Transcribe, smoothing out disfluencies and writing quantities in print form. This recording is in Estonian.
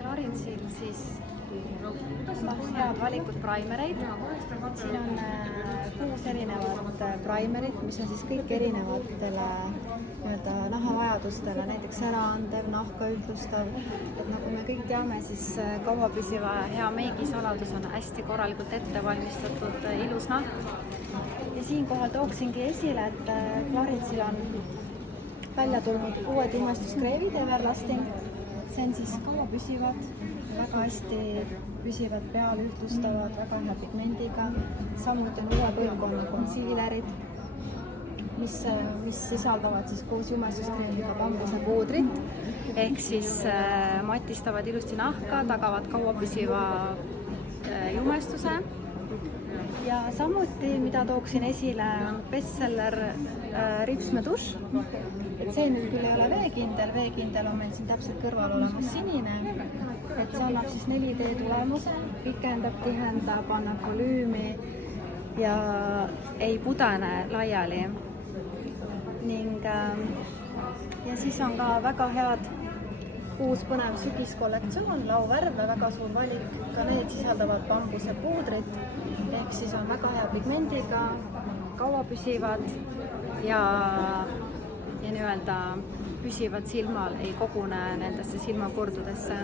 Clarinsil siis head valikud primereid. Siin on 6 erinevat primerit, mis on siis kõik erinevatele nahavajadustele, näiteks äraandev, nahka ühtlustav. Et nagu me kõik teame, siis kauapüsiva hea meigi saladus on hästi korralikult ette valmistatud ilus nahk. Ja siinkohal tooksingi esile, et Clarinsil on välja tulnud uued imestuskreevid Everlasting. See on siis kauapüsivad, väga hästi püsivad peal, ühtlustavad, väga hea pigmendiga. Samuti on uue põlvkonna concealerid, mis sisaldavad siis koos jumestuskreemiga bambusepuudrit ehk siis matistavad ilusti nahka, tagavad kauapüsiva jumestuse. Ja samuti, mida tooksin esile, on bestseller ripsmedušš. Et see nüüd küll ei ole veekindel on meil siin täpselt kõrval olemas sinine. Et see annab siis 4D tulemuse, pikendab, tihendab, annab volüümi ja ei pudene laiali. Ja siis on ka väga head uus põnev sügiskollektsioon, lauvärve, väga suur valik, ka need sisaldavad bambusepuudrit, ehk siis on väga hea pigmendiga, kauapüsivad ja nii-öelda püsivad silmal, ei kogune nendesse silmakordudesse.